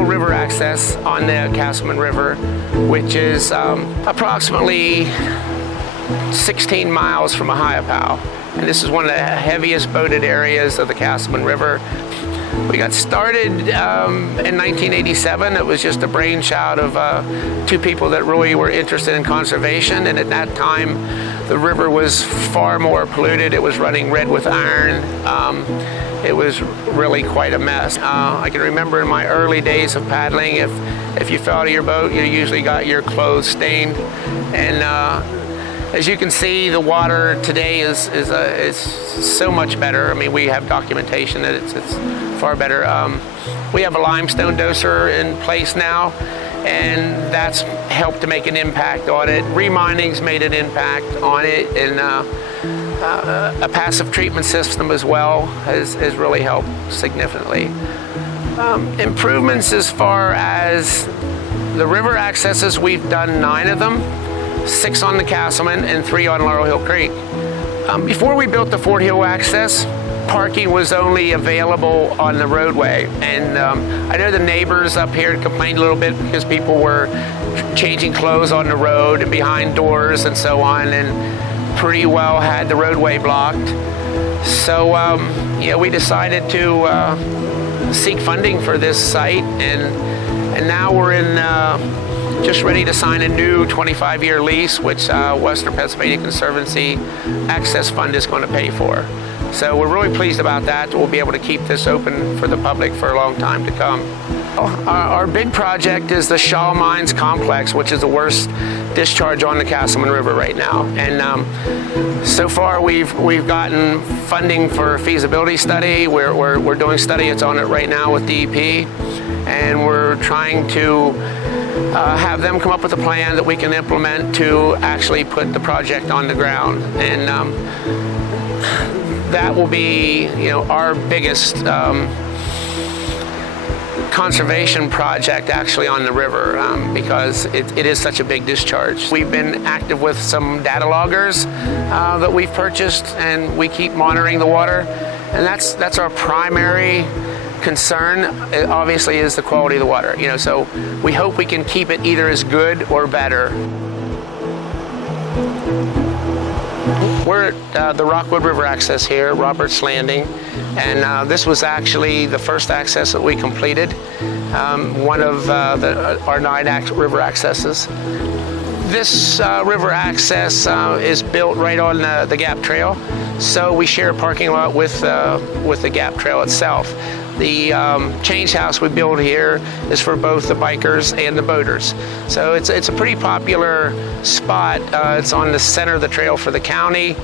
River access on the Casselman River, which is approximately 16 miles from Ohiopyle. And this is one of the heaviest boated areas of the Casselman River. We got started in 1987. It was just a brainchild of two people that really were interested in conservation, and at that time the river was far more polluted. It was running red with iron. It was really quite a mess. I can remember in my early days of paddling, if you fell out of your boat, you usually got your clothes stained. And as you can see, the water today is so much better. I mean, we have documentation that it's far better. We have a limestone doser in place now, and that's helped to make an impact on it. Remining's made an impact on it, and a passive treatment system as well has really helped significantly. Improvements as far as the river accesses, we've done 9 of them, 6 on the Casselman and 3 on Laurel Hill Creek. Before we built the Fort Hill access, parking was only available on the roadway, and I know the neighbors up here complained a little bit because people were changing clothes on the road and behind doors and so on, and pretty well had the roadway blocked. So yeah, we decided to seek funding for this site, and now we're in just ready to sign a new 25-year lease, which Western Pennsylvania Conservancy Access Fund is going to pay for. So we're really pleased about that. We'll be able to keep this open for the public for a long time to come. Our big project is the Shaw Mines Complex, which is the worst discharge on the Casselman River right now. And so far we've gotten funding for a feasibility study. We're doing study. It's on it right now with DEP, and we're trying to have them come up with a plan that we can implement to actually put the project on the ground. And that will be, our biggest conservation project actually on the river, because it is such a big discharge. We've been active with some data loggers that we've purchased, and we keep monitoring the water, and that's our primary concern. It obviously is the quality of the water, so we hope we can keep it either as good or better. We're at the Rockwood River access here, Robert's Landing, and this was actually the first access that we completed, one of our 9 river accesses. This river access is built right on the Gap Trail, so we share a parking lot with the Gap Trail itself. The change house we build here is for both the bikers and the boaters. So it's a pretty popular spot. It's on the center of the trail for the county,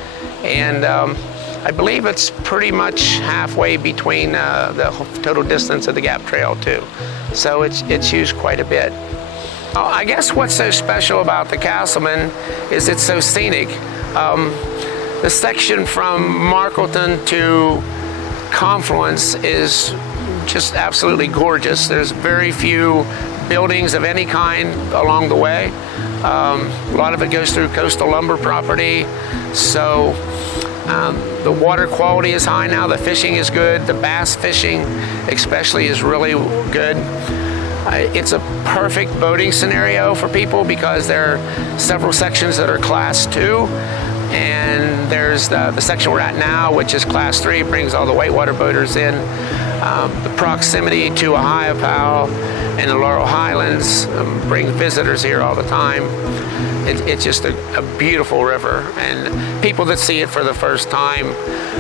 and I believe it's pretty much halfway between the total distance of the Gap Trail too. So it's used quite a bit. I guess what's so special about the Casselman is it's so scenic. The section from Markleton to Confluence is just absolutely gorgeous. There's very few buildings of any kind along the way. A lot of it goes through coastal lumber property, so the water quality is high now. The fishing is good. The bass fishing especially is really good. It's a perfect boating scenario for people because there are several sections that are Class 2, and there's the section we're at now, which is Class 3, brings all the whitewater boaters in. The proximity to Ohiopyle and the Laurel Highlands bring visitors here all the time. It's just a beautiful river, and people that see it for the first time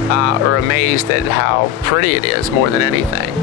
are amazed at how pretty it is more than anything.